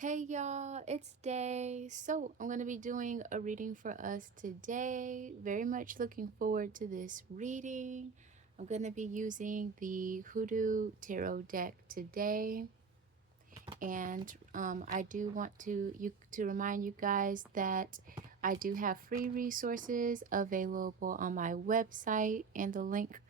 Hey y'all, it's Day. So, I'm going to be doing a reading for us today. Very much looking forward to this reading. I'm going to be using the Hoodoo Tarot deck today. And I do want to remind you guys that I do have free resources available on my website, and the link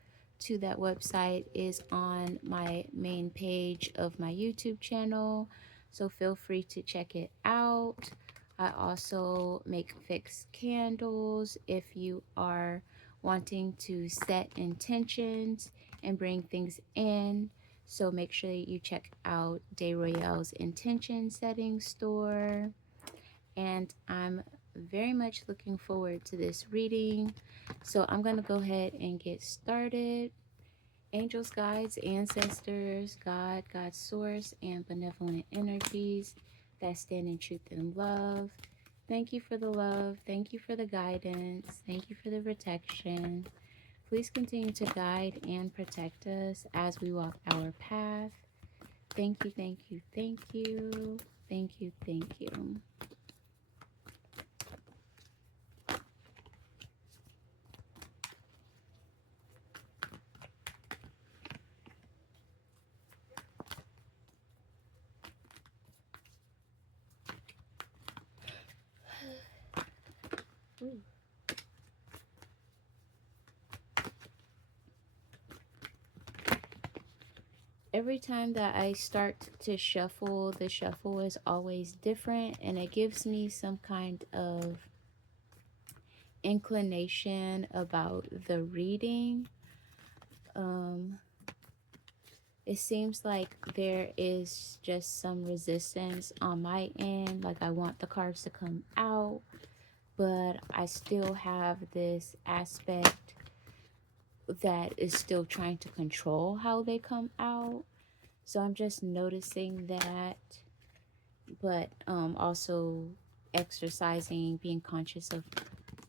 to that website is on my main page of my YouTube channel. So feel free to check it out. I also make fixed candles if you are wanting to set intentions and bring things in. So make sure you check out Day Royale's intention setting store. And I'm very much looking forward to this reading. So I'm going to go ahead and get started. Angels, guides, ancestors, God, God's source, and benevolent energies that stand in truth and love. Thank you for the love. Thank you for the guidance. Thank you for the protection. Please continue to guide and protect us as we walk our path. Thank you, thank you, thank you. Thank you, thank you. Ooh. Every time that I start to shuffle, the shuffle is always different, and it gives me some kind of inclination about the reading. It seems like there is just some resistance on my end, like I want the cards to come out, but I still have this aspect that is still trying to control how they come out. So I'm just noticing that, but also exercising, being conscious of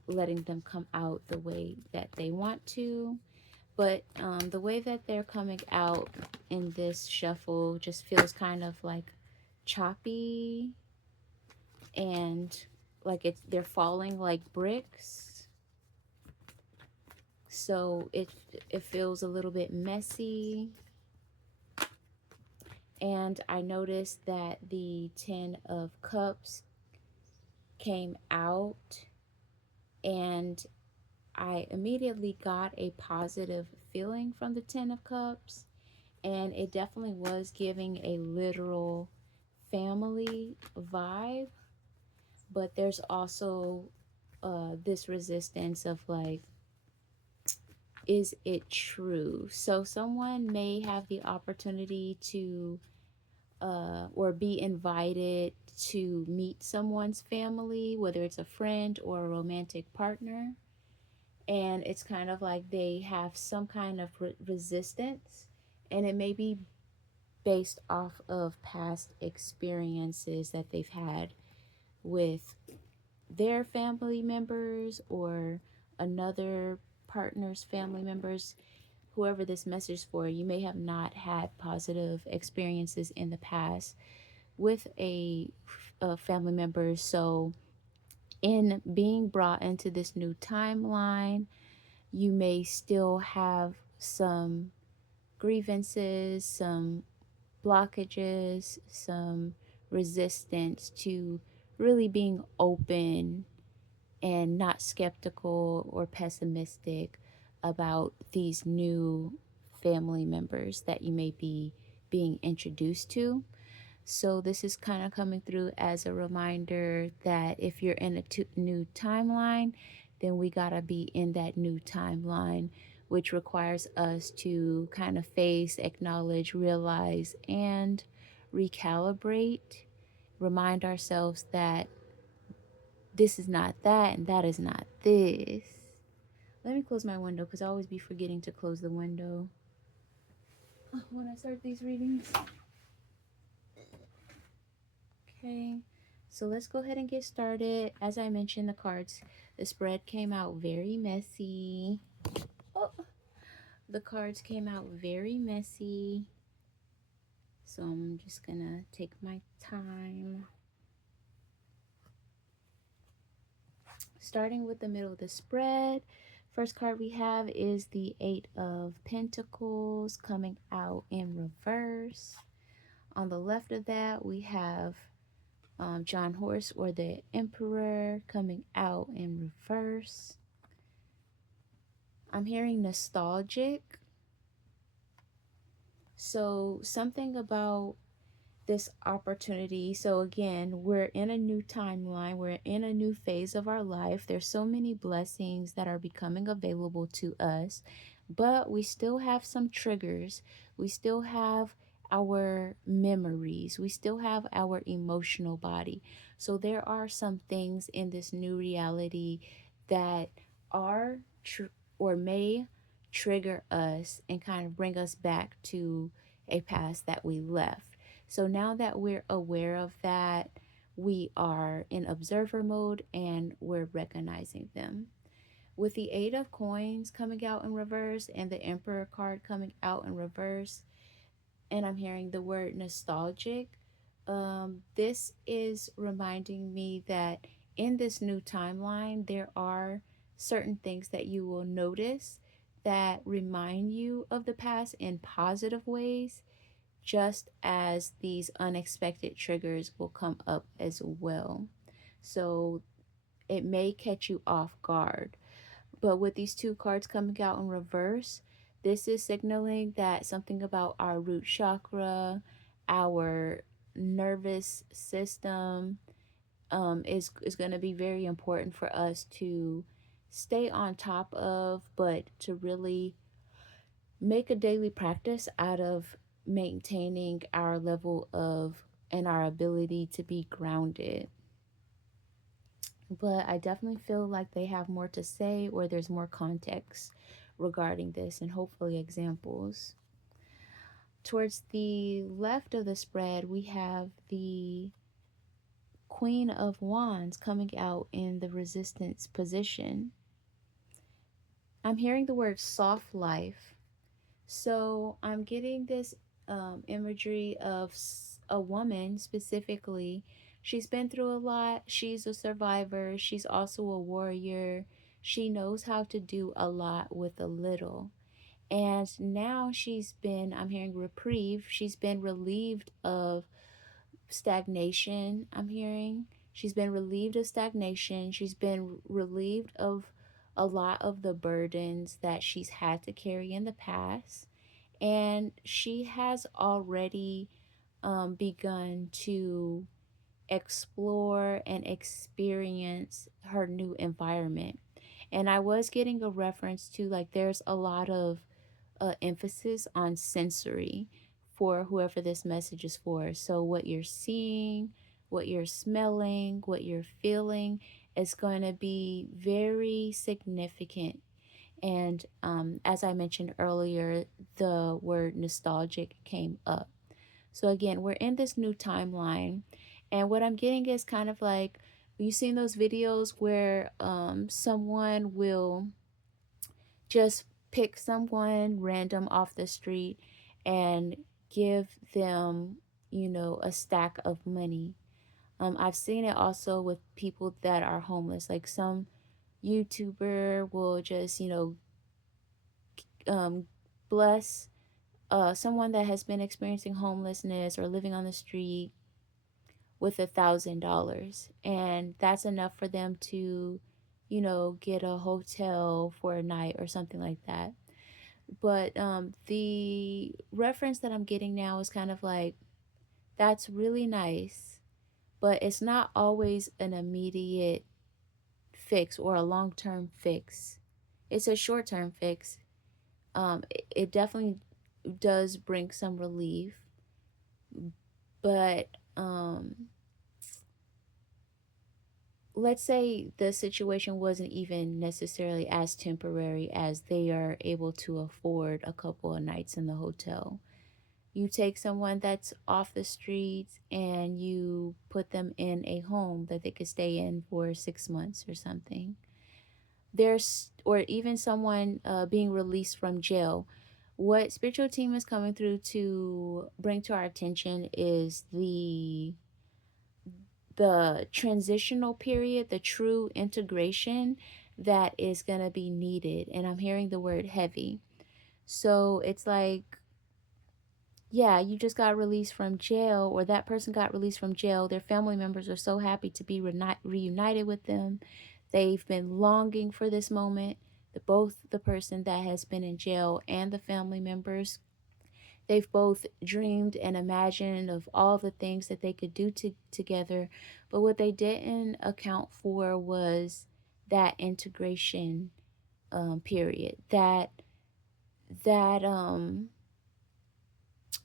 letting them come out the way that they want to. But the way that they're coming out in this shuffle just feels kind of like choppy, and like they're falling like bricks. So it feels a little bit messy. And I noticed that the Ten of Cups came out, and I immediately got a positive feeling from the Ten of Cups, and it definitely was giving a literal family vibe. But there's also this resistance of like, is it true? So someone may have the opportunity to or be invited to meet someone's family, whether it's a friend or a romantic partner. And it's kind of like they have some kind of resistance, and it may be based off of past experiences that they've had with their family members or another partner's family members. Whoever this message is for, you may have not had positive experiences in the past with a family member. So in being brought into this new timeline, you may still have some grievances, some blockages, some resistance to really being open and not skeptical or pessimistic about these new family members that you may be being introduced to. So, this is kind of coming through as a reminder that if you're in a new timeline, then we got to be in that new timeline, which requires us to kind of face, acknowledge, realize, and recalibrate. Remind ourselves that this is not that and that is not this. Let me close my window because I always be forgetting to close the window when I start these readings. Okay, so let's go ahead and get started. As I mentioned, the spread came out very messy. Oh, the cards came out very messy. So I'm just gonna take my time. Starting with the middle of the spread, first card we have is the Eight of Pentacles coming out in reverse. On the left of that, we have John Horse or the Emperor coming out in reverse. I'm hearing nostalgic. So something about this opportunity. So again, we're in a new timeline. We're in a new phase of our life. There's so many blessings that are becoming available to us, but we still have some triggers. We still have our memories. We still have our emotional body. So there are some things in this new reality that are or may trigger us and kind of bring us back to a past that we left. So now that we're aware of that, we are in observer mode and we're recognizing them. With the Eight of Coins coming out in reverse and the Emperor card coming out in reverse, and I'm hearing the word nostalgic, this is reminding me that in this new timeline, there are certain things that you will notice that remind you of the past in positive ways, just as these unexpected triggers will come up as well. So it may catch you off guard. But with these two cards coming out in reverse, this is signaling that something about our root chakra, our nervous system, is going to be very important for us to stay on top of, but to really make a daily practice out of maintaining our level of and our ability to be grounded. But I definitely feel like they have more to say, or there's more context regarding this, and hopefully examples. Towards the left of the spread, we have the Queen of Wands coming out in the resistance position. I'm hearing the word soft life. So I'm getting this imagery of a woman specifically. She's been through a lot. She's a survivor. She's also a warrior. She knows how to do a lot with a little. And now I'm hearing reprieve. She's been relieved of stagnation. I'm hearing she's been relieved of stagnation. She's been relieved of a lot of the burdens that she's had to carry in the past, and she has already begun to explore and experience her new environment. And I was getting a reference to, like, there's a lot of emphasis on sensory for whoever this message is for. So what you're seeing, what you're smelling, what you're feeling is going to be very significant. And as I mentioned earlier, the word nostalgic came up. So again, we're in this new timeline. And what I'm getting is kind of like, you've seen those videos where someone will just pick someone random off the street and give them, a stack of money. I've seen it also with people that are homeless. Like some YouTuber will just, um, bless someone that has been experiencing homelessness or living on the street with $1,000, and that's enough for them to, get a hotel for a night or something like that. But the reference that I'm getting now is kind of like, that's really nice, but it's not always an immediate fix or a long-term fix. It's a short-term fix. It definitely does bring some relief, but let's say the situation wasn't even necessarily as temporary as they are able to afford a couple of nights in the hotel. You take someone that's off the streets and you put them in a home that they could stay in for 6 months or something. Or even someone being released from jail. What spiritual team is coming through to bring to our attention is the transitional period, the true integration that is going to be needed. And I'm hearing the word heavy. So it's like, yeah, you just got released from jail, or that person got released from jail. Their family members are so happy to be reunited with them. They've been longing for this moment. Both the person that has been in jail and the family members, they've both dreamed and imagined of all the things that they could do together. But what they didn't account for was that integration period. That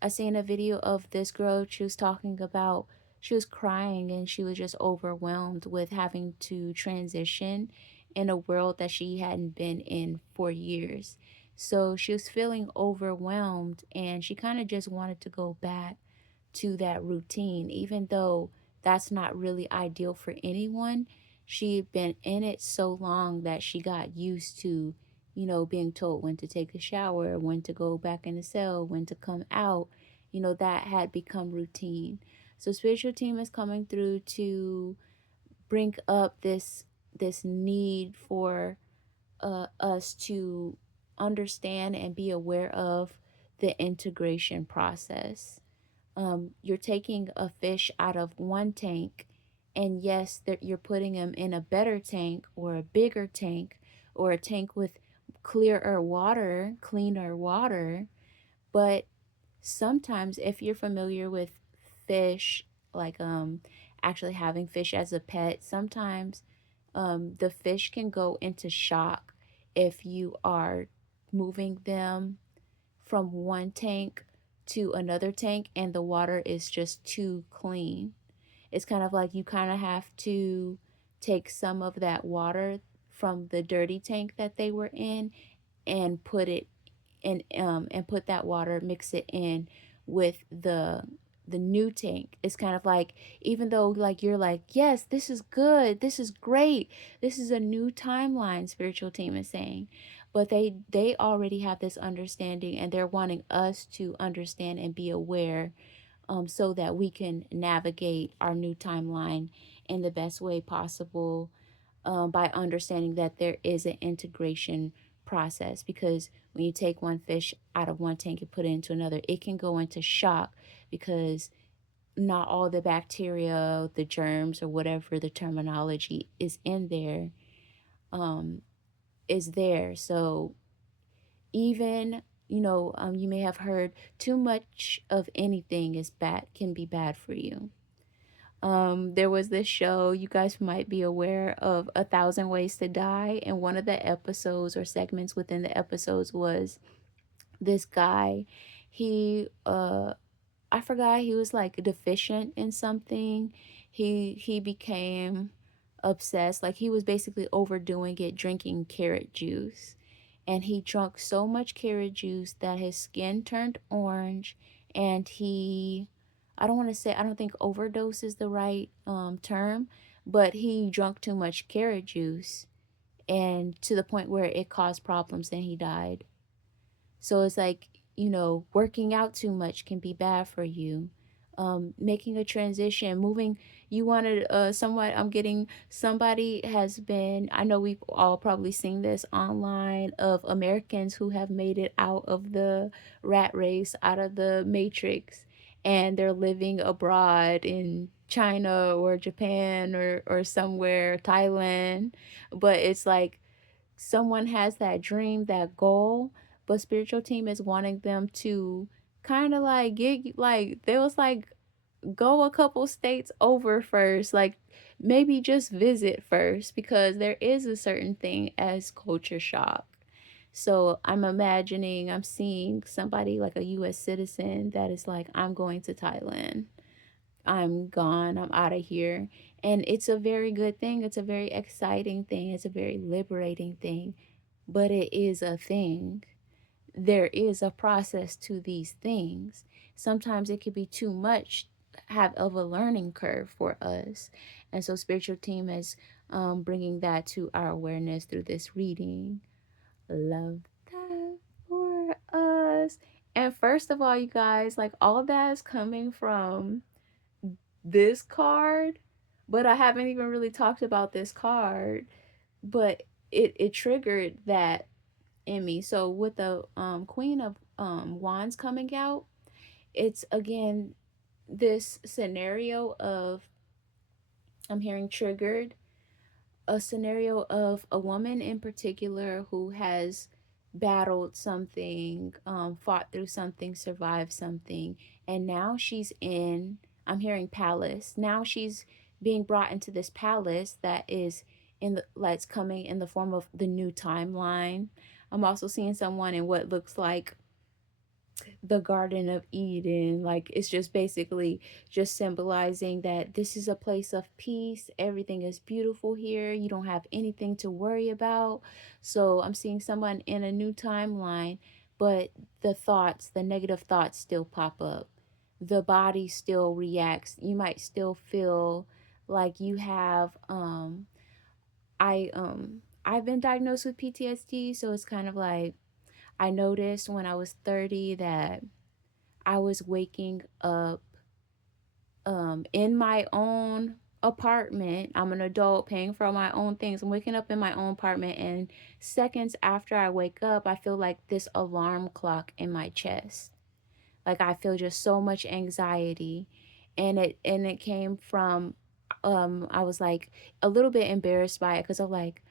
I seen a video of this girl. She was talking about, she was crying and she was just overwhelmed with having to transition in a world that she hadn't been in for years. So she was feeling overwhelmed and she kind of just wanted to go back to that routine, even though that's not really ideal for anyone. She'd been in it so long that she got used to, being told when to take a shower, when to go back in the cell, when to come out. That had become routine. So spiritual team is coming through to bring up this need for us to understand and be aware of the integration process. You're taking a fish out of one tank, and yes, you're putting them in a better tank or a bigger tank or a tank with cleaner water. But sometimes, if you're familiar with fish, like actually having fish as a pet, sometimes the fish can go into shock if you are moving them from one tank to another tank and the water is just too clean. It's kind of like you kind of have to take some of that water from the dirty tank that they were in and put it and put that water, mix it in with the new tank. It's kind of like, even though like you're like, yes, this is good, this is great, this is a new timeline, spiritual team is saying, but they already have this understanding and they're wanting us to understand and be aware, so that we can navigate our new timeline in the best way possible, by understanding that there is an integration process. Because when you take one fish out of one tank and put it into another, it can go into shock because not all the bacteria, the germs, or whatever the terminology is in there, um, is there. So even, you may have heard too much of anything is bad, can be bad for you. There was this show, you guys might be aware of, A Thousand Ways to Die, and one of the episodes or segments within the episodes was this guy. He I forgot, he was like deficient in something. He became obsessed, like he was basically overdoing it, drinking carrot juice. And he drank so much carrot juice that his skin turned orange, and I don't want to say, I don't think overdose is the right term, but he drank too much carrot juice and to the point where it caused problems and he died. So it's like, working out too much can be bad for you. Making a transition, moving, you wanted somewhat, I'm getting, somebody has been, I know we've all probably seen this online, of Americans who have made it out of the rat race, out of the matrix, and they're living abroad in China or Japan or somewhere, Thailand. But it's like someone has that dream, that goal, but spiritual team is wanting them to kind of like get, like, there was like, go a couple states over first, like maybe just visit first, because there is a certain thing as culture shock. So I'm imagining, I'm seeing somebody like a US citizen that is like, I'm going to Thailand, I'm gone, I'm out of here. And it's a very good thing. It's a very exciting thing. It's a very liberating thing. But it is a thing. There is a process to these things. Sometimes it could be too much, have of a learning curve for us. And so spiritual team is bringing that to our awareness through this reading. Love that for us. And first of all, you guys, like all of that is coming from this card, but I haven't even really talked about this card, but it triggered that in me. So with the Queen of Wands coming out, it's again this scenario of, I'm hearing triggered, a scenario of a woman in particular who has battled something, fought through something, survived something, and now she's in, I'm hearing palace. Now she's being brought into this palace that is in the, that's coming in the form of the new timeline. I'm also seeing someone in what looks like the Garden of Eden. Like it's just basically just symbolizing that this is a place of peace. Everything is beautiful here. You don't have anything to worry about. So I'm seeing someone in a new timeline, but the thoughts, the negative thoughts still pop up. The body still reacts. You might still feel like you have I've been diagnosed with PTSD, so it's kind of like I noticed when I was 30 that I was waking up in my own apartment. I'm an adult paying for my own things. I'm waking up in my own apartment, and seconds after I wake up, I feel like this alarm clock in my chest. Like I feel just so much anxiety, and it came from I was like a little bit embarrassed by it, cuz I'm like,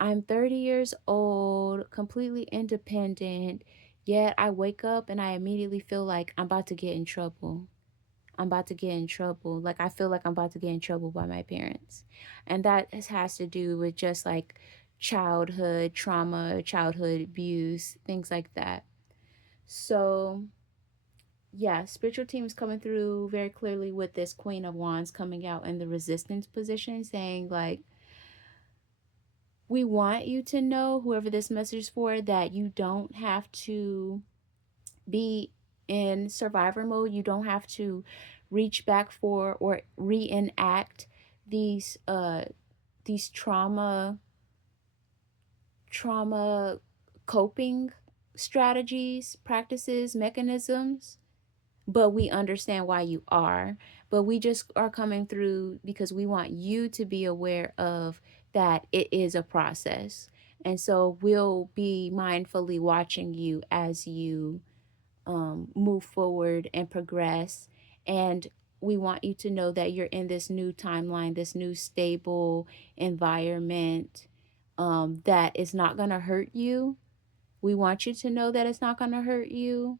I'm 30 years old, completely independent, yet I wake up and I immediately feel like I'm about to get in trouble. I'm about to get in trouble. Like I feel like I'm about to get in trouble by my parents. And that has to do with just like childhood trauma, childhood abuse, things like that. So, yeah, spiritual team is coming through very clearly with this Queen of Wands coming out in the resistance position, saying like, we want you to know, whoever this message is for, that you don't have to be in survivor mode. You don't have to reach back for or reenact these trauma coping strategies, practices, mechanisms, but we understand why you are. But we just are coming through because we want you to be aware of that it is a process. And so we'll be mindfully watching you as you move forward and progress. And we want you to know that you're in this new timeline, this new stable environment that is not going to hurt you. We want you to know that it's not going to hurt you.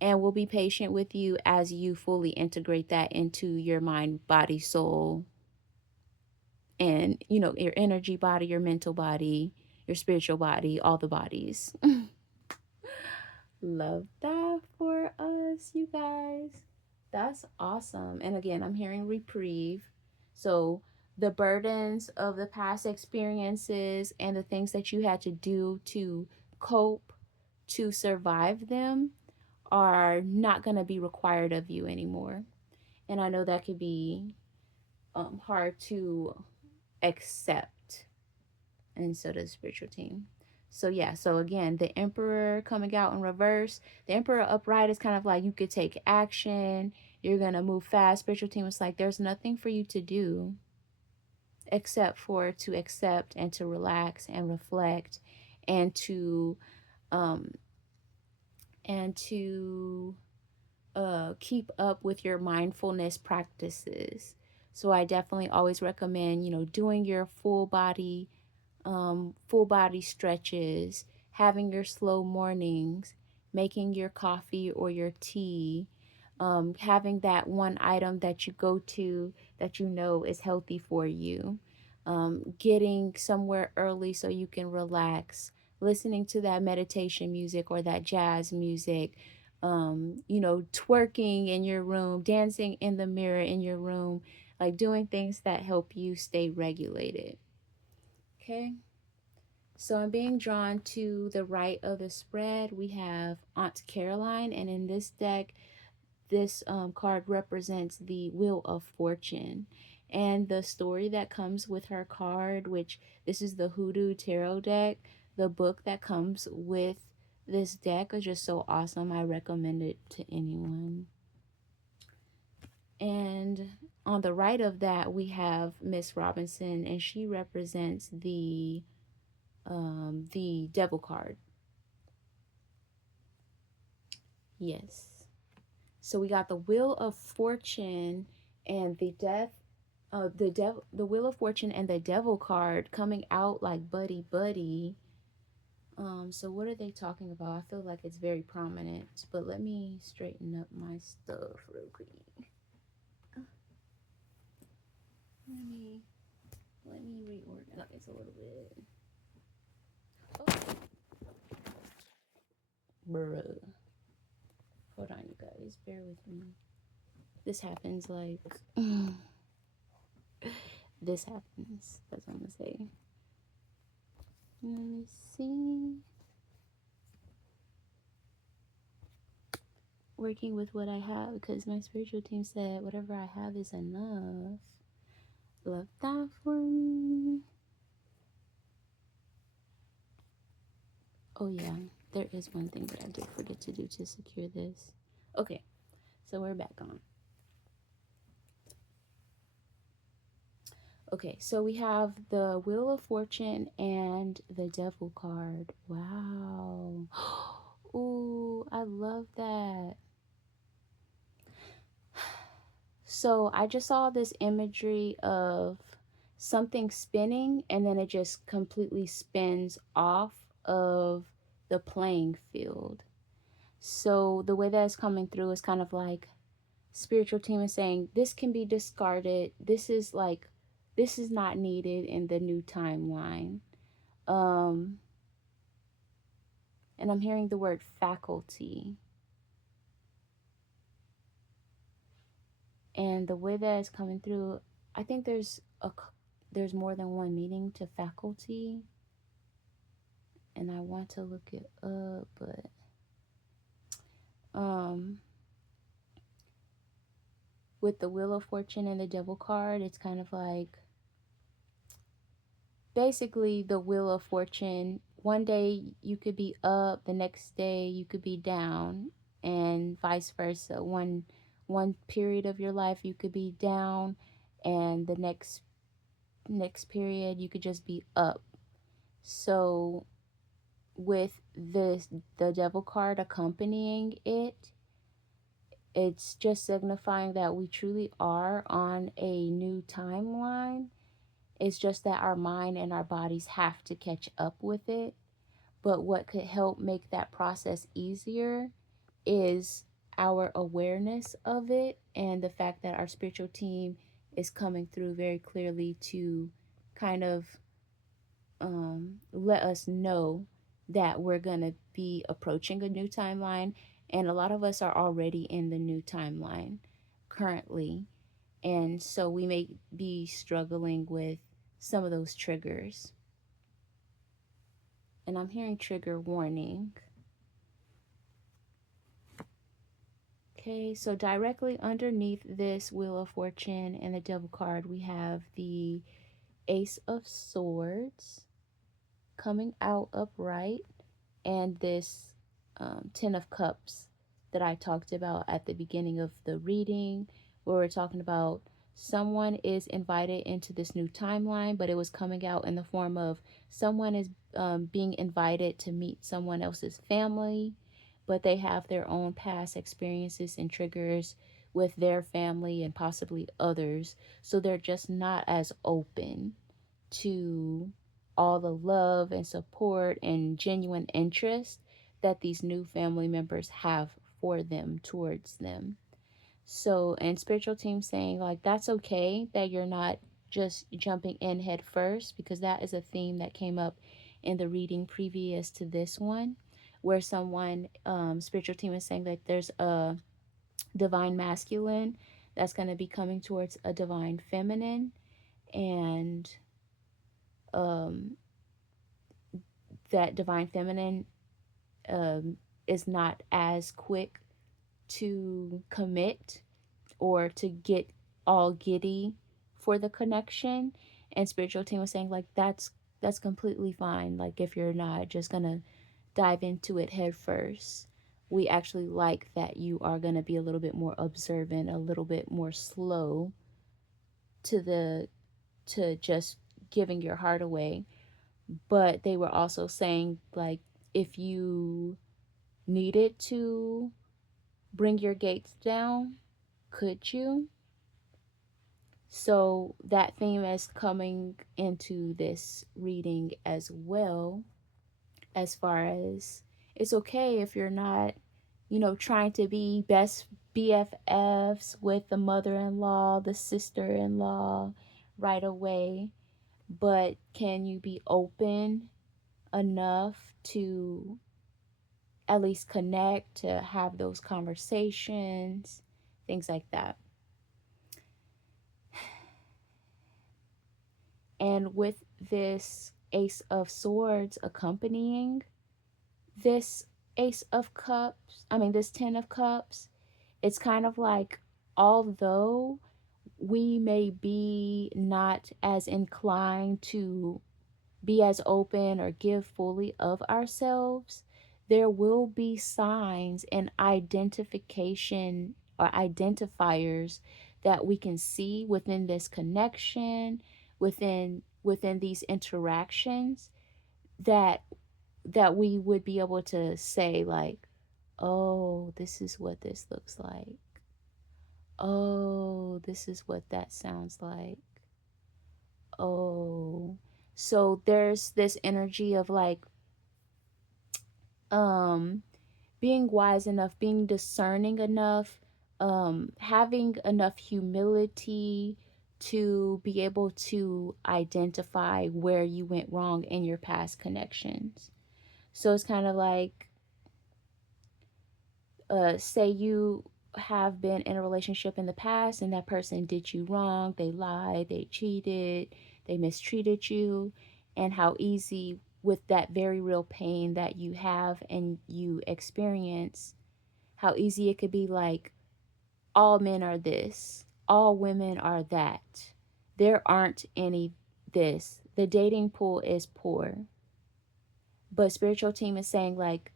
And we'll be patient with you as you fully integrate that into your mind, body, soul, and, you know, your energy body, your mental body, your spiritual body, all the bodies. Love that for us, you guys. That's awesome. And again, I'm hearing reprieve. So the burdens of the past experiences and the things that you had to do to cope, to survive them, are not going to be required of you anymore. And I know that could be hard to accept. And so does the spiritual team. So yeah, so again, the Emperor coming out in reverse. The Emperor upright is kind of like you could take action. You're going to move fast. Spiritual team is like there's nothing for you to do except for to accept and to relax and reflect and to um and to keep up with your mindfulness practices. So I definitely always recommend, you know, doing your full body stretches, having your slow mornings, making your coffee or your tea, having that one item that you go to that you know is healthy for you, getting somewhere early so you can relax, listening to that meditation music or that jazz music, you know, twerking in your room, dancing in the mirror in your room, like doing things that help you stay regulated. Okay. So I'm being drawn to the right of the spread. We have Aunt Caroline, and in this deck, this card represents the Wheel of Fortune. And the story that comes with her card, which this is the Hoodoo Tarot deck, the book that comes with This deck is just so awesome. I recommend it to anyone. And on the right of that, we have Miss Robinson, and she represents the devil card. Yes. So we got the Wheel of Fortune and the Wheel of Fortune and the Devil card coming out like buddy buddy. So what are they talking about? I feel like it's very prominent, but let me straighten up my stuff real quick. Let me reorganize a little bit. Oh. Bruh. Hold on, you guys. Bear with me. This happens like this happens. That's what I'm gonna say. Let me see. Working with what I have because my spiritual team said whatever I have is enough. Love that for me. Oh yeah, there is one thing that I did forget to do to secure this. Okay, so we're back on. Okay, so we have the Wheel of Fortune and the Devil card. Wow. Ooh, I love that. So I just saw this imagery of something spinning and then it just completely spins off of the playing field. So the way that it's coming through is kind of like spiritual team is saying this can be discarded. This is not needed in the new timeline. And I'm hearing the word faculty. And the way that it's coming through, I think there's more than one meaning to faculty. And I want to look it up, but with the Wheel of Fortune and the Devil card, it's kind of like basically the Wheel of Fortune. One day you could be up, the next day you could be down, and vice versa. One period of your life you could be down, and the next period you could just be up. So with the Devil card accompanying it, it's just signifying that we truly are on a new timeline. It's just that our mind and our bodies have to catch up with it. But what could help make that process easier is our awareness of it and the fact that our spiritual team is coming through very clearly to kind of let us know that we're going to be approaching a new timeline. And a lot of us are already in the new timeline currently. And so we may be struggling with some of those triggers. And I'm hearing trigger warning. Okay, so directly underneath this Wheel of Fortune and the Devil card, we have the Ace of Swords coming out upright, and this Ten of Cups that I talked about at the beginning of the reading, where we're talking about someone is invited into this new timeline, but it was coming out in the form of someone is being invited to meet someone else's family, but they have their own past experiences and triggers with their family and possibly others, so they're just not as open to all the love and support and genuine interest that these new family members have for them, towards them. So, and spiritual team saying like that's okay that you're not just jumping in head first, because that is a theme that came up in the reading previous to this one, where someone spiritual team is saying like there's a divine masculine that's going to be coming towards a divine feminine, and that divine feminine is not as quick to commit or to get all giddy for the connection. And spiritual team was saying like that's completely fine, like if you're not just gonna dive into it head first. We actually like that you are going to be a little bit more observant, a little bit more slow to just giving your heart away. But they were also saying, like, if you needed to bring your gates down, could you? So that theme is coming into this reading as well, as far as it's okay if you're not, trying to be best BFFs with the mother in law, the sister in law right away, but can you be open enough to at least connect, to have those conversations, things like that. And with this Ace of Swords accompanying this this Ten of Cups, it's kind of like, although we may be not as inclined to be as open or give fully of ourselves, there will be signs and identification or identifiers that we can see within this connection, within these interactions, that we would be able to say, like, oh, this is what this looks like. Oh, this is what that sounds like. Oh. So there's this energy of, like, um being wise enough, being discerning enough, having enough humility to be able to identify where you went wrong in your past connections. So it's kind of like, say you have been in a relationship in the past and that person did you wrong, they lied, they cheated, they mistreated you, and how easy, with that very real pain that you have and you experience, how easy it could be like, all men are this, all women are that. There aren't any this. The dating pool is poor. But spiritual team is saying, like,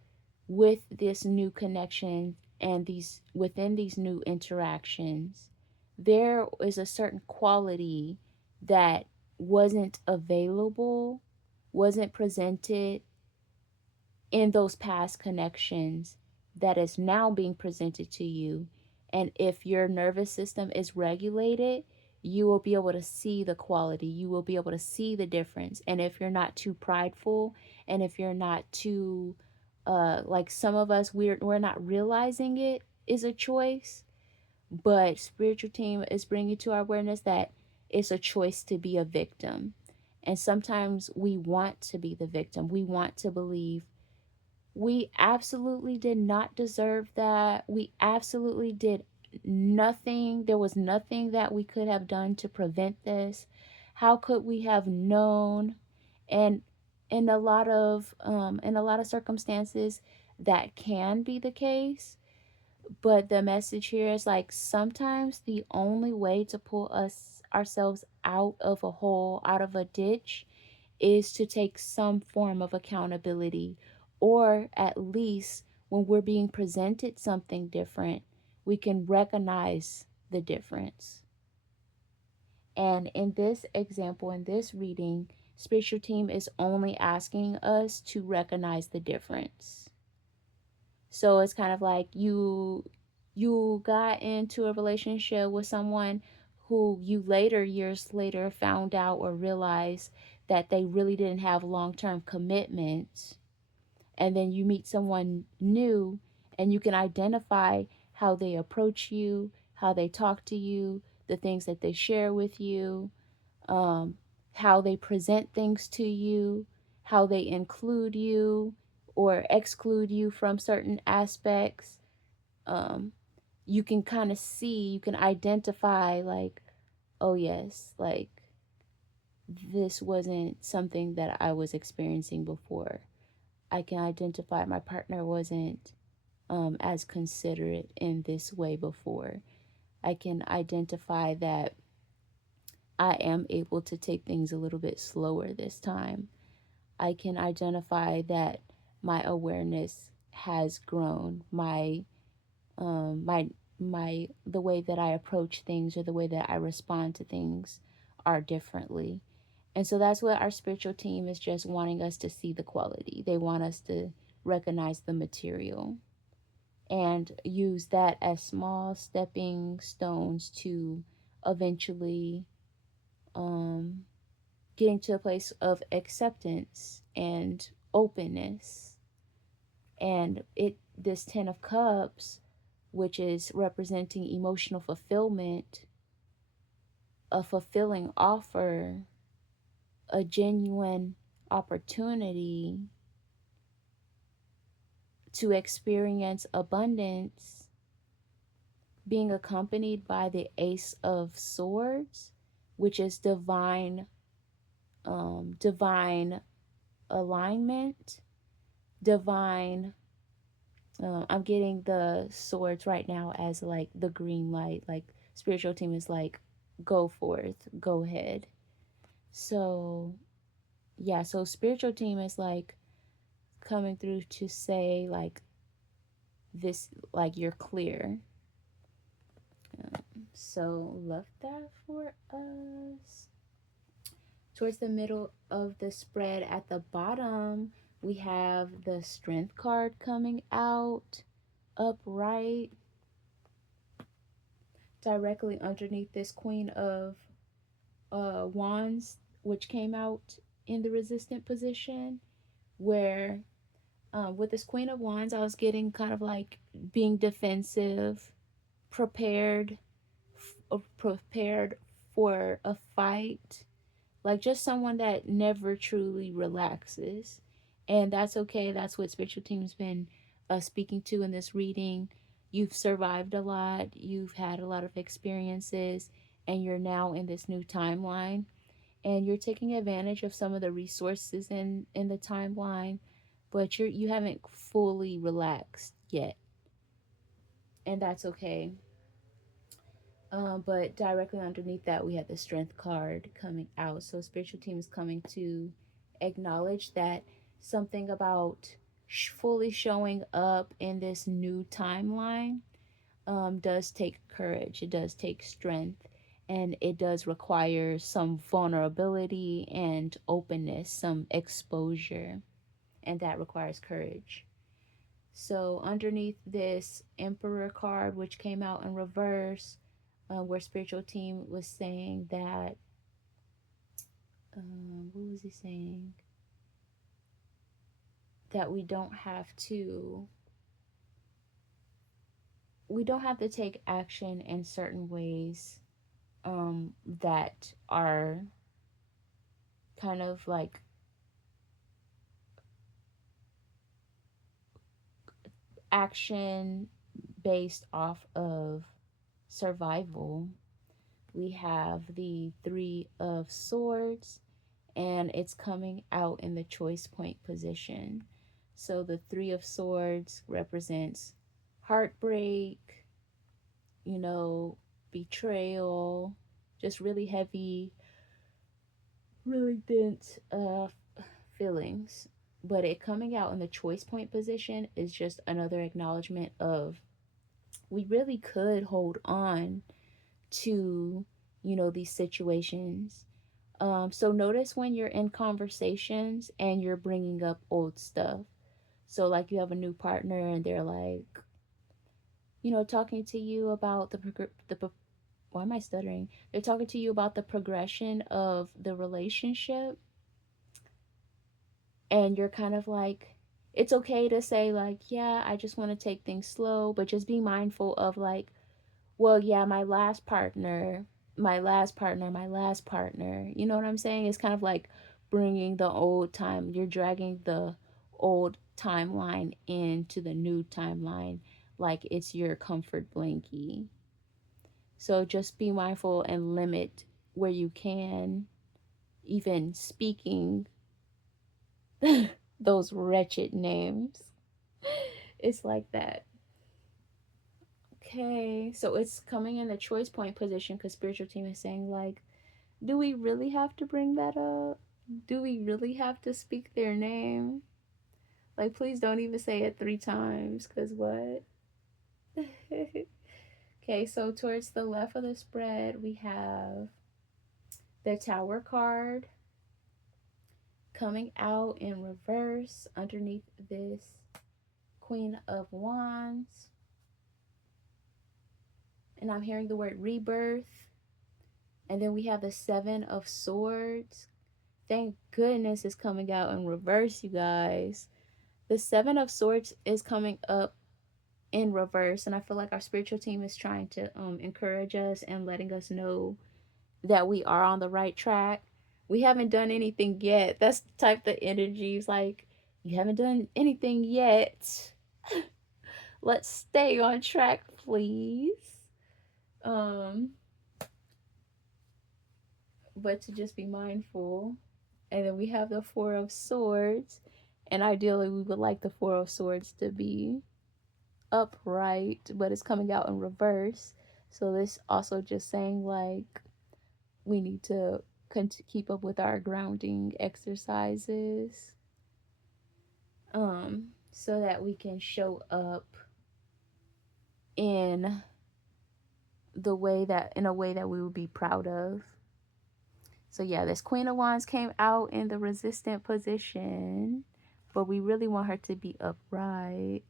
with this new connection and within these new interactions, there is a certain quality that wasn't available, wasn't presented in those past connections, that is now being presented to you. And if your nervous system is regulated, you will be able to see the quality. You will be able to see the difference. And if you're not too prideful, and if you're not too, like some of us, we're not realizing it is a choice, but spiritual team is bringing to our awareness that it's a choice to be a victim. And sometimes we want to be the victim. We want to believe we absolutely did not deserve that. We absolutely did nothing. There was nothing that we could have done to prevent this. How could we have known? And in a lot of circumstances, that can be the case. But the message here is, like, sometimes the only way to pull ourselves out of a hole, out of a ditch, is to take some form of accountability, or at least when we're being presented something different, we can recognize the difference. And in this example, in this reading, spiritual team is only asking us to recognize the difference. So it's kind of like, you got into a relationship with someone who you later, years later, found out or realized that they really didn't have long-term commitment. And then you meet someone new and you can identify how they approach you, how they talk to you, the things that they share with you, um, how they present things to you, how they include you or exclude you from certain aspects. Um, you can kind of see, you can identify, like, oh, yes, like, this wasn't something that I was experiencing before. I can identify my partner wasn't as considerate in this way before. I can identify that I am able to take things a little bit slower this time. I can identify that my awareness has grown. My the way that I approach things or the way that I respond to things are differently. And so that's what our spiritual team is just wanting us to see the quality. They want us to recognize the material and use that as small stepping stones to eventually um, getting to a place of acceptance and openness. And this 10 of cups, which is representing emotional fulfillment, a fulfilling offer, a genuine opportunity to experience abundance, being accompanied by the Ace of Swords, which is divine alignment, divine. I'm getting the swords right now as like the green light. Like spiritual team is like, go forth, go ahead. So yeah, so spiritual team is like coming through to say like this, like you're clear. So love that for us. Towards the middle of the spread at the bottom, we have the strength card coming out upright. Directly underneath this Queen of Wands, which came out in the resistant position, where with this Queen of Wands, I was getting kind of like being defensive, prepared, prepared for a fight, like just someone that never truly relaxes. And that's okay. That's what spiritual team's been speaking to in this reading. You've survived a lot, you've had a lot of experiences, and you're now in this new timeline. And you're taking advantage of some of the resources in the timeline, but you haven't fully relaxed yet. And that's okay. But directly underneath that, we have the strength card coming out. So spiritual team is coming to acknowledge that something about fully showing up in this new timeline does take courage. It does take strength. And it does require some vulnerability and openness, some exposure. And that requires courage. So underneath this Emperor card, which came out in reverse, where spiritual team was saying that what was he saying, that we don't have to take action in certain ways that are kind of like action based off of survival. We have the Three of Swords, and it's coming out in the choice point position. So the Three of Swords represents heartbreak, betrayal, just really heavy, really dense feelings. But it coming out in the choice point position is just another acknowledgement of we really could hold on to, these situations. So notice when you're in conversations and you're bringing up old stuff. So like you have a new partner and they're like, talking to you about why am I stuttering? They're talking to you about the progression of the relationship, and you're kind of like, it's okay to say like, yeah, I just want to take things slow, but just be mindful of like, well, yeah, my last partner, you know what I'm saying? It's kind of like bringing the old time, you're dragging the old timeline into the new timeline like it's your comfort blankie. So just be mindful and limit where you can, even speaking those wretched names. It's like that. Okay, so it's coming in the choice point position because spiritual team is saying like, do we really have to bring that up? Do we really have to speak their name? Like, please don't even say it 3 times, because what? Okay, so towards the left of the spread, we have the Tower card coming out in reverse underneath this Queen of Wands. And I'm hearing the word rebirth. And then we have the Seven of Swords. Thank goodness it's coming out in reverse, you guys. The Seven of Swords is coming up in reverse, and I feel like our spiritual team is trying to encourage us and letting us know that we are on the right track. We haven't done anything yet. That's the type of energies like, you haven't done anything yet. Let's stay on track, please. But to just be mindful. And then we have the Four of Swords, and ideally we would like the Four of Swords to be upright, but it's coming out in reverse. So this also just saying like we need to keep up with our grounding exercises, so that we can show up in a way that we would be proud of. So yeah, this Queen of Wands came out in the resistant position, but we really want her to be upright.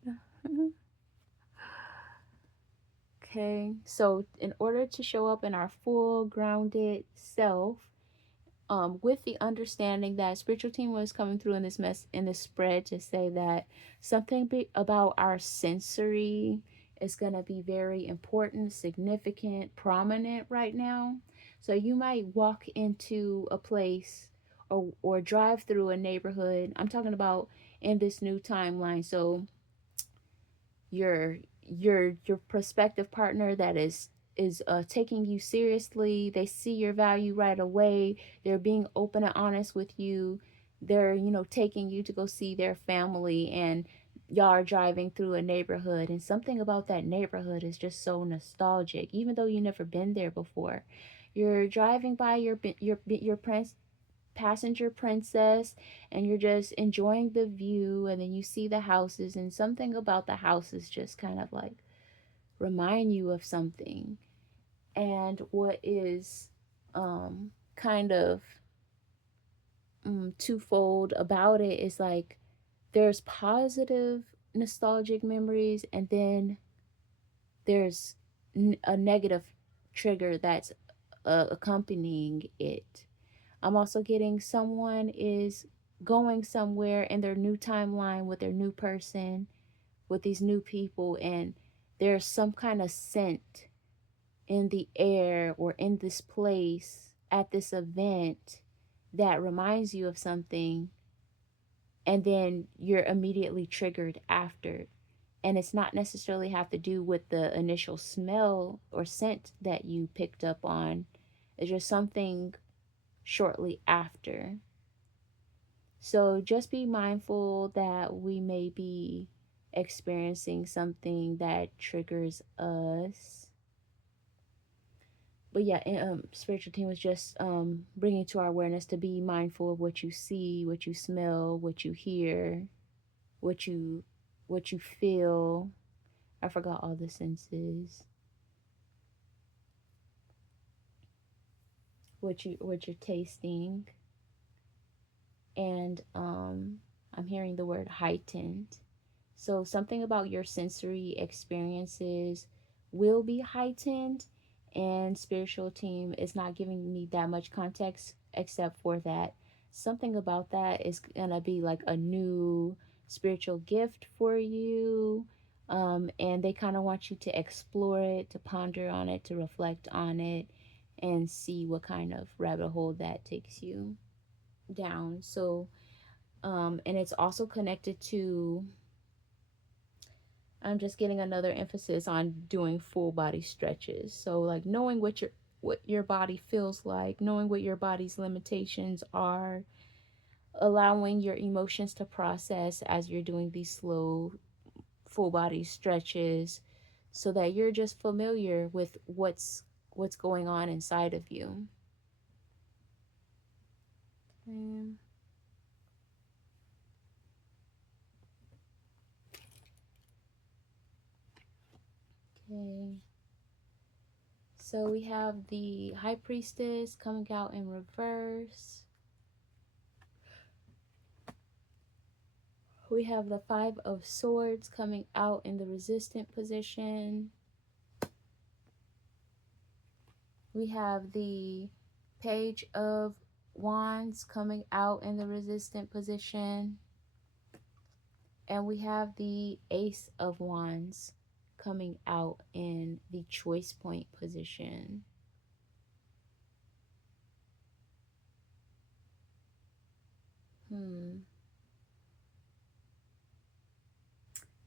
Okay, so in order to show up in our full grounded self, with the understanding that spiritual team was coming through in this spread to say that something about our sensory is going to be very important, significant, prominent right now. So you might walk into a place or drive through a neighborhood. I'm talking about in this new timeline. So your prospective partner that is taking you seriously, they see your value right away, they're being open and honest with you, they're taking you to go see their family, and y'all are driving through a neighborhood, and something about that neighborhood is just so nostalgic, even though you never been there before. You're driving by your passenger princess, and you're just enjoying the view, and then you see the houses, and something about the houses just kind of like remind you of something. And what is kind of twofold about it is like there's positive nostalgic memories, and then there's a negative trigger that's accompanying it. I'm also getting someone is going somewhere in their new timeline with their new person, with these new people, and there's some kind of scent in the air or in this place at this event that reminds you of something, and then you're immediately triggered after. And it's not necessarily have to do with the initial smell or scent that you picked up on. It's just something shortly after. So just be mindful that we may be experiencing something that triggers us. But yeah, spiritual team was just bringing to our awareness to be mindful of what you see, what you smell, what you hear, what you feel. I forgot all the senses. What you're tasting. And I'm hearing the word heightened. So something about your sensory experiences will be heightened, and spiritual team is not giving me that much context except for that something about that is gonna be like a new spiritual gift for you. And they kind of want you to explore it, to ponder on it, to reflect on it, and see what kind of rabbit hole that takes you down. So and it's also connected to, I'm just getting another emphasis on doing full body stretches. So like knowing what your body feels like, knowing what your body's limitations are, allowing your emotions to process as you're doing these slow full body stretches, so that you're just familiar with what's going on inside of you. Okay. So we have the High Priestess coming out in reverse. We have the Five of Swords coming out in the resistant position. We have the Page of Wands coming out in the resistant position. And we have the Ace of Wands coming out in the choice point position.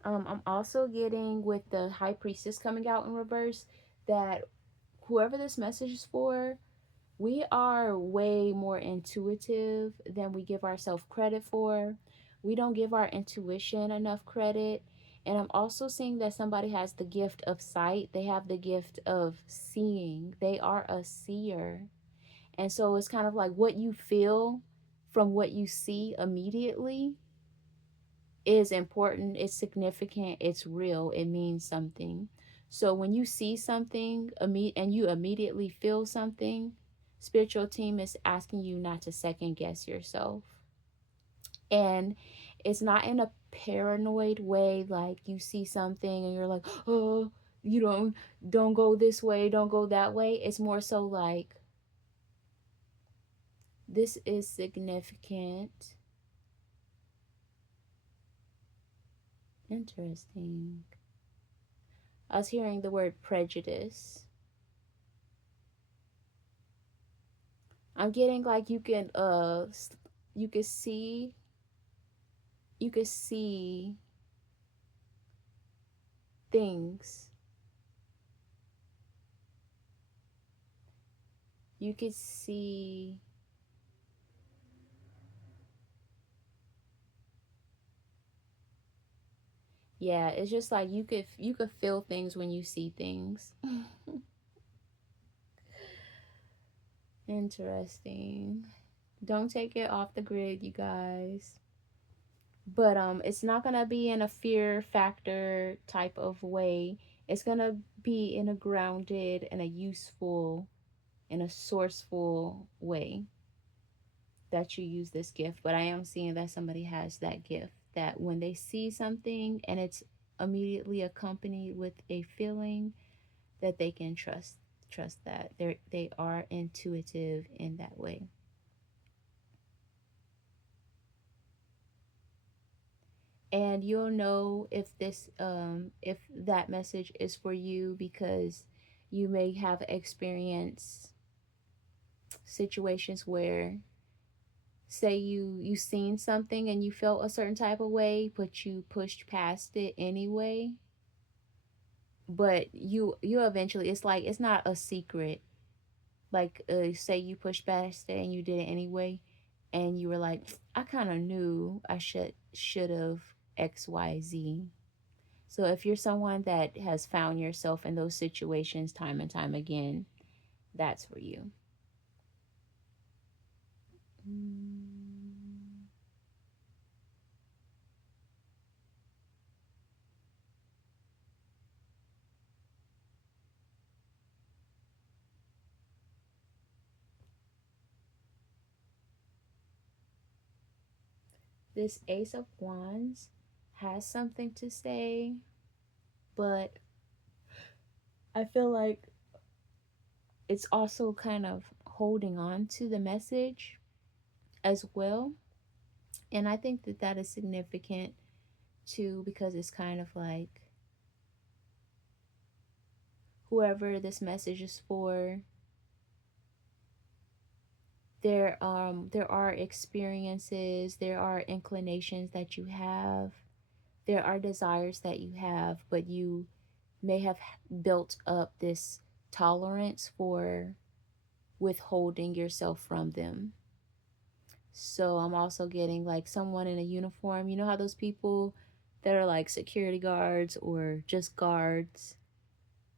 I'm also getting with the High Priestess coming out in reverse that whoever this message is for, we are way more intuitive than we give ourselves credit for. We don't give our intuition enough credit. And I'm also seeing that somebody has the gift of sight. They have the gift of seeing. They are a seer. And so it's kind of like what you feel from what you see immediately is important, it's significant, it's real, it means something. So when you see something and you immediately feel something, spiritual team is asking you not to second guess yourself. And it's not in a paranoid way, like you see something and you're like, oh, you don't go this way, don't go that way. It's more so like, this is significant. Interesting. I was hearing the word prejudice. I'm getting like you can see you can see things. You could see yeah, it's just like you could feel things when you see things. Interesting. Don't take it off the grid, you guys. But it's not gonna be in a fear factor type of way. It's gonna be in a grounded and a useful and a sourceful way that you use this gift. But I am seeing that somebody has that gift that when they see something and it's immediately accompanied with a feeling, that they can trust that they are intuitive in that way. And you'll know if that message is for you because you may have experienced situations where, say you seen something and you felt a certain type of way but you pushed past it anyway, but you eventually, it's like it's not a secret. Like say you pushed past it and you did it anyway, and you were like, I kind of knew I should have XYZ. So if you're someone that has found yourself in those situations time and time again, that's for you. This Ace of Wands has something to say, but I feel like it's also kind of holding on to the message as well. And I think that that is significant too, because it's kind of like whoever this message is for, there are experiences, there are inclinations that you have, there are desires that you have, but you may have built up this tolerance for withholding yourself from them. So I'm also getting like someone in a uniform. You know how those people that are like security guards or just guards,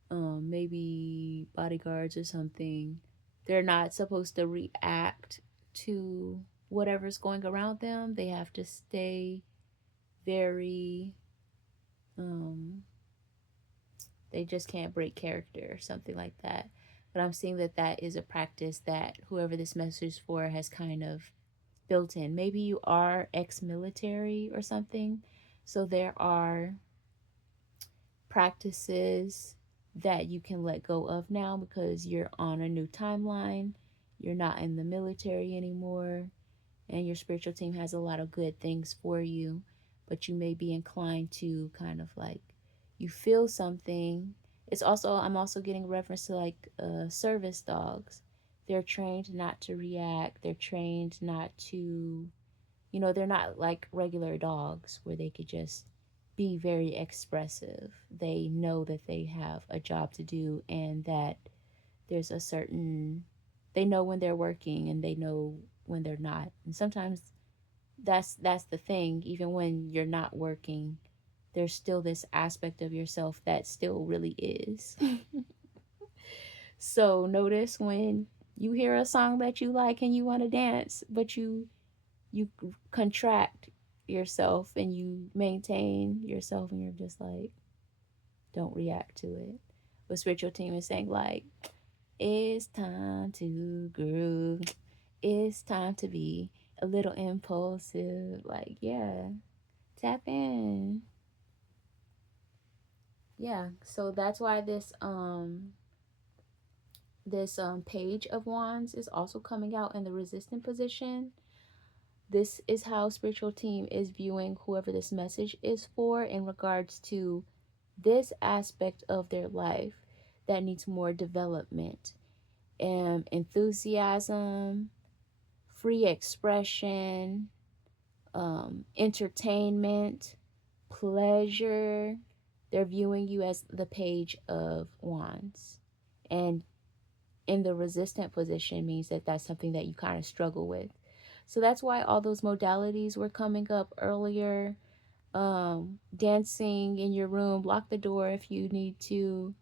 maybe bodyguards or something, they're not supposed to react to whatever's going around them. They have to stay very They just can't break character or something like that. But I'm seeing that that is a practice that whoever this message is for has kind of built in. Maybe you are ex-military or something. So there are practices that you can let go of now because you're on a new timeline. You're not in the military anymore, and your spiritual team has a lot of good things for you, but you may be inclined to kind of like you feel something. It's also I'm also getting reference to like service dogs. They're trained not to react. They're trained not to, they're not like regular dogs where they could just be very expressive. They know that they have a job to do and that there's a certain, they know when they're working and they know when they're not. And sometimes that's the thing, even when you're not working, there's still this aspect of yourself that still really is. So notice when you hear a song that you like and you want to dance, but you contract yourself and you maintain yourself and you're just like, don't react to it. But spiritual team is saying like, it's time to groove. It's time to be a little impulsive. Like, yeah, tap in. Yeah, so that's why this page of wands is also coming out in the resistant position. This is how spiritual team is viewing whoever this message is for in regards to this aspect of their life that needs more development and enthusiasm, free expression, entertainment, pleasure. They're viewing you as the page of wands. And in the resistant position means that that's something that you kind of struggle with. So that's why all those modalities were coming up earlier. Dancing in your room, lock the door if you need to,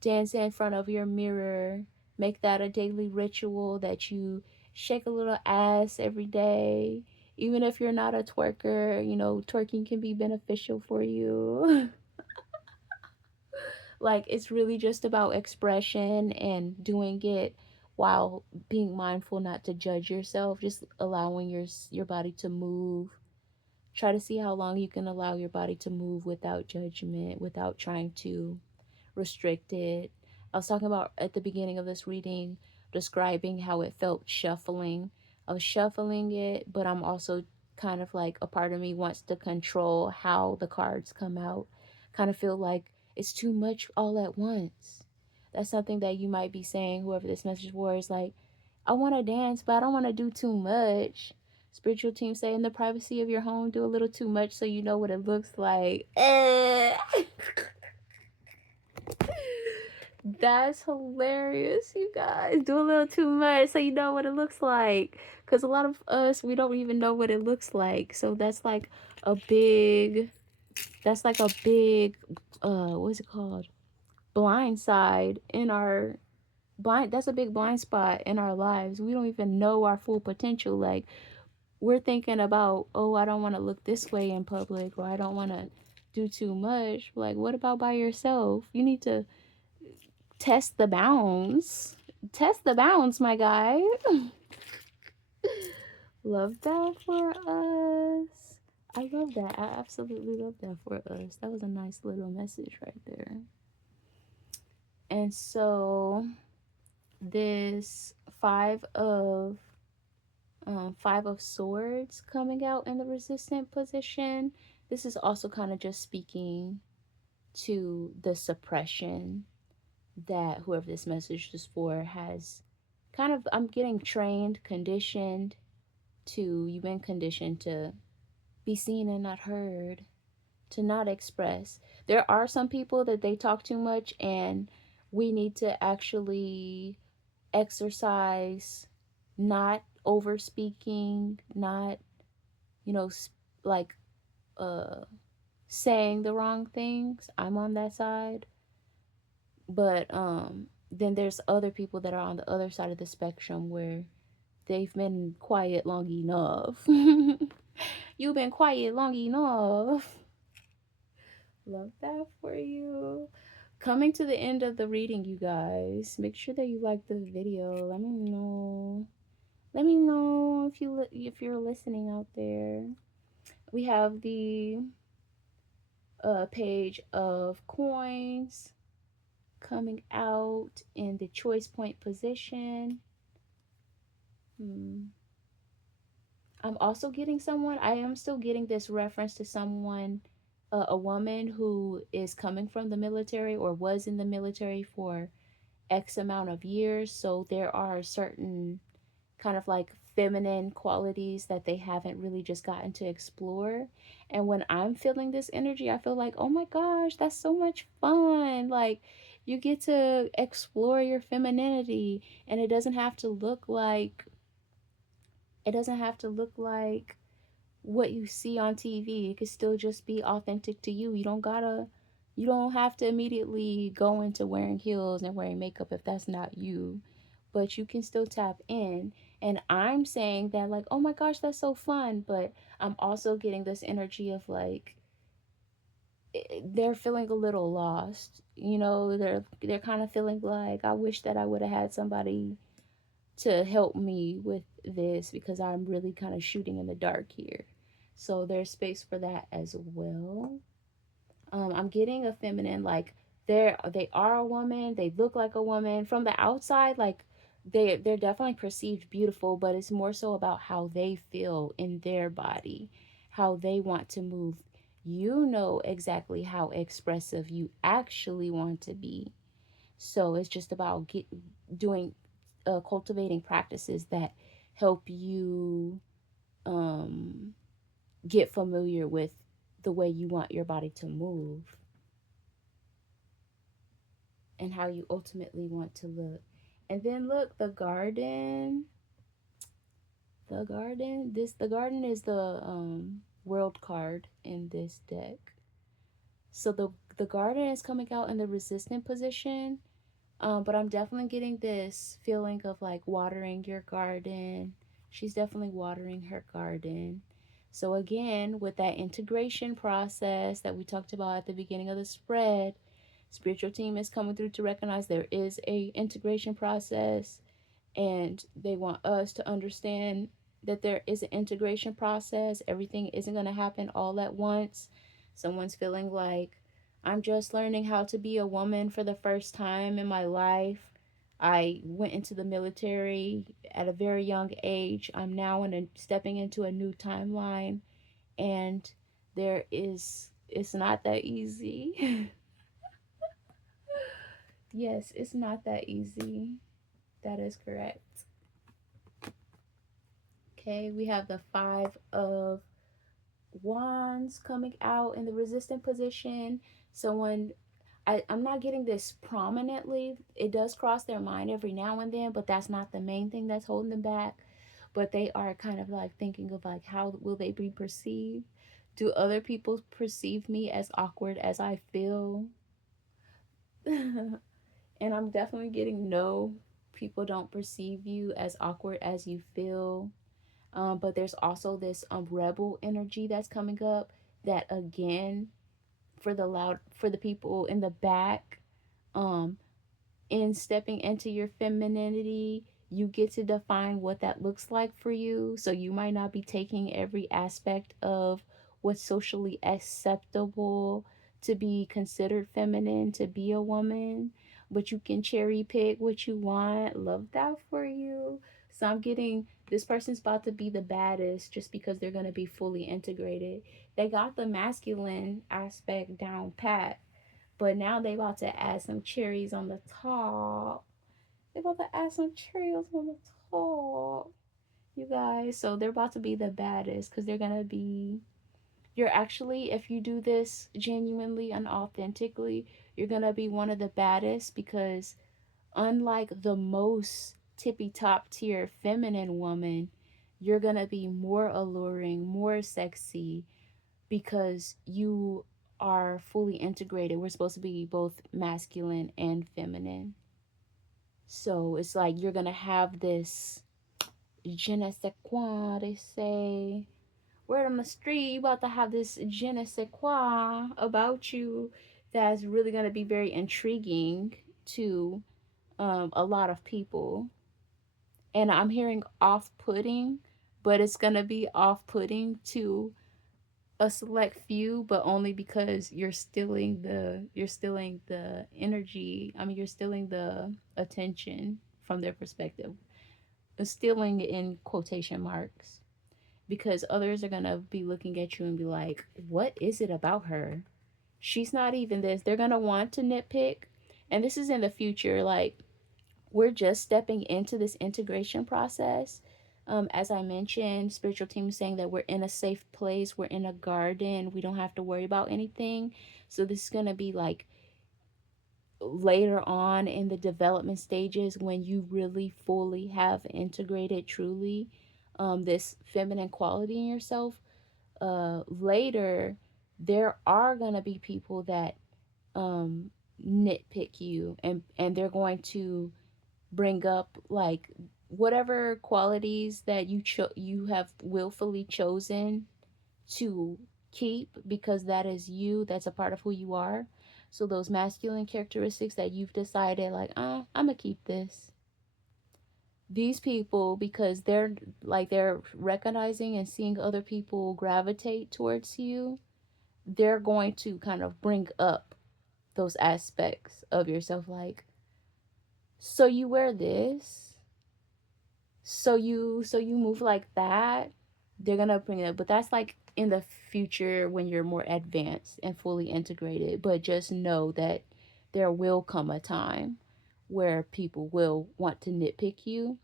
dance in front of your mirror, make that a daily ritual that you shake a little ass every day. Even if you're not a twerker, twerking can be beneficial for you. Like, it's really just about expression and doing it while being mindful not to judge yourself, just allowing your body to move. Try to see how long you can allow your body to move without judgment, without trying to restrict it. I was talking about at the beginning of this reading, describing how it felt shuffling. I was shuffling it, but I'm also kind of like a part of me wants to control how the cards come out. Kind of feel like it's too much all at once. That's something that you might be saying, whoever this message was, like, I want to dance, but I don't want to do too much. Spiritual team say in the privacy of your home, do a little too much so you know what it looks like. That's hilarious, you guys. Do a little too much so you know what it looks like. Because a lot of us, we don't even know what it looks like. So a big, that's like a big, what is it called? Blind side in our that's a big blind spot in our lives. We don't even know our full potential. Like, we're thinking about, oh, I don't want to look this way in public, or I don't want to do too much. Like, what about by yourself? You need to test the bounds. Test the bounds, my guy. Love that for us. I love that. I absolutely love that for us. That was a nice little message right there. And so this five of swords coming out in the resistant position, this is also kind of just speaking to the suppression that whoever this message is for has kind of, I'm getting trained, conditioned to, you've been conditioned to be seen and not heard, to not express. There are some people that they talk too much, and we need to actually exercise not over speaking, not, you know, like uh saying the wrong things. I'm on that side. But then there's other people that are on the other side of the spectrum where they've been quiet long enough. You've been quiet long enough. Love that for you. Coming to the end of the reading, you guys. Make sure that you like the video. Let me know. Let me know if you're listening out there. We have the page of coins coming out in the choice point position. I'm also getting someone, I am still getting this reference to someone, a woman who is coming from the military or was in the military for X amount of years. So there are certain kind of like feminine qualities that they haven't really just gotten to explore. And when I'm feeling this energy, I feel like, oh my gosh, that's so much fun. Like, you get to explore your femininity, and it doesn't have to look like what you see on TV. It could still just be authentic to you. You don't have to immediately go into wearing heels and wearing makeup if that's not you, but you can still tap in. And I'm saying that, like, oh my gosh, that's so fun, but I'm also getting this energy of like they're feeling a little lost. You know, they're kind of feeling like, I wish that I would have had somebody to help me with this because I'm really kind of shooting in the dark here. So there's space for that as well. I'm getting a feminine, like they are a woman, they look like a woman from the outside, like they're definitely perceived beautiful, but it's more so about how they feel in their body, how they want to move. You know exactly how expressive you actually want to be. So it's just about doing cultivating practices that help you um, get familiar with the way you want your body to move and how you ultimately want to look. And then look, the garden is the world card in this deck. So the garden is coming out in the resistant position. But I'm definitely getting this feeling of like watering your garden. She's definitely watering her garden. So again, with that integration process that we talked about at the beginning of the spread, spiritual team is coming through to recognize there is a integration process, and they want us to understand that there is an integration process. Everything isn't going to happen all at once. Someone's feeling like, I'm just learning how to be a woman for the first time in my life. I went into the military at a very young age. I'm now stepping into a new timeline, and it's not that easy. Yes, it's not that easy. That is correct. Okay, we have the Five of Wands coming out in the resistant position. Someone, I'm not getting this prominently. It does cross their mind every now and then, but that's not the main thing that's holding them back. But they are kind of like thinking of like, how will they be perceived? Do other people perceive me as awkward as I feel? And I'm definitely getting no, people don't perceive you as awkward as you feel. But there's also this rebel energy that's coming up that again, for the people in the back, um in stepping into your femininity, you get to define what that looks like for you. So you might not be taking every aspect of what's socially acceptable to be considered feminine, to be a woman, but you can cherry pick what you want. Love that for you. So I'm getting, this person's about to be the baddest just because they're going to be fully integrated. They got the masculine aspect down pat, but now they about to add some cherries on the top. They about to add some cherries on the top, you guys. So they're about to be the baddest because they're gonna be. You're actually, if you do this genuinely and authentically, you're gonna be one of the baddest because, unlike the most tippy top tier feminine woman, you're gonna be more alluring, more sexy, because you are fully integrated. We're supposed to be both masculine and feminine. So it's like you're going to have this je ne sais quoi, they say. Word on the street, you about to have this je ne sais quoi about you. that's really going to be very intriguing to a lot of people. And I'm hearing off putting, but it's going to be off putting to a select few, but only because you're stealing the energy. I mean, you're stealing the attention from their perspective. Stealing in quotation marks, because others are going to be looking at you and be like, what is it about her? She's not even this. They're going to want to nitpick. And this is in the future. Like, we're just stepping into this integration process. As I mentioned, spiritual team is saying that we're in a safe place. We're in a garden. We don't have to worry about anything. So this is going to be like later on in the development stages, when you really fully have integrated truly this feminine quality in yourself. Later, there are going to be people that um, nitpick you, and they're going to bring up like whatever qualities that you have willfully chosen to keep, because that is you, that's a part of who you are. So those masculine characteristics that you've decided like, I'm gonna keep this, these people, because they're recognizing and seeing other people gravitate towards you, they're going to kind of bring up those aspects of yourself, like, so you wear this, so you move like that. They're gonna bring it up, but that's like in the future when you're more advanced and fully integrated. But just know that there will come a time where people will want to nitpick you,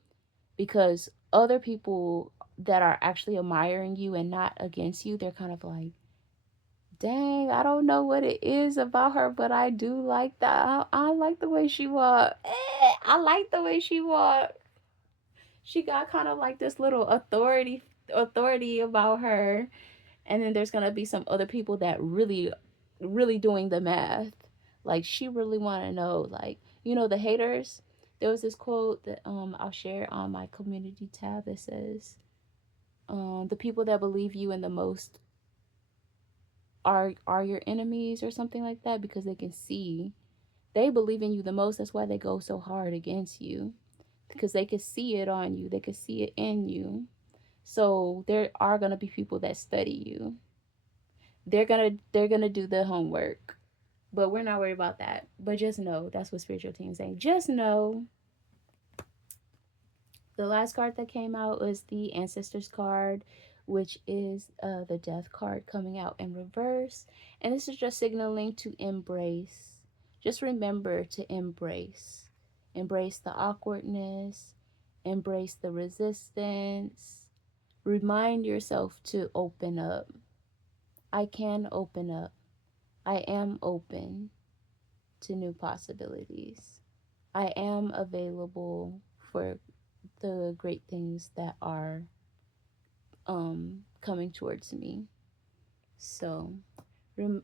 because other people that are actually admiring you and not against you, they're kind of like, dang, I don't know what it is about her, but I do like that. I like the way she walk. I like the way she walk. She got kind of like this little authority about her. And then there's gonna be some other people that really doing the math. Like, she really want to know, like, the haters. There was this quote that I'll share on my community tab that says, the people that believe you in the most are your enemies, or something like that, because they can see they believe in you the most. That's why they go so hard against you, because they can see it on you, they can see it in you. So there are gonna be people that study you. They're gonna do the homework. But we're not worried about that. But just know, that's what spiritual team is saying. Just know, the last card that came out was the ancestors card, which is the death card coming out in reverse. And this is just signaling to embrace. Just remember to embrace. Embrace the awkwardness. Embrace the resistance. Remind yourself to open up. I can open up. I am open to new possibilities. I am available for the great things that are coming towards me. So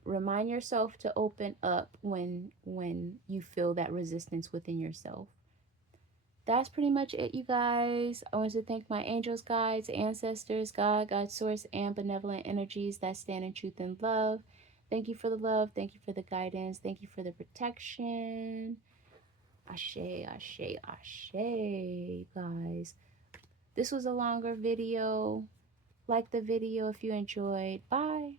remind yourself to open up when you feel that resistance within yourself. That's pretty much it, you guys. I want to thank my angels, guides, ancestors, God, God's source, and benevolent energies that stand in truth and love. Thank you for the love. Thank you for the guidance. Thank you for the protection. Ashe, ashe, ashe, guys. This was a longer video. Like the video if you enjoyed. Bye.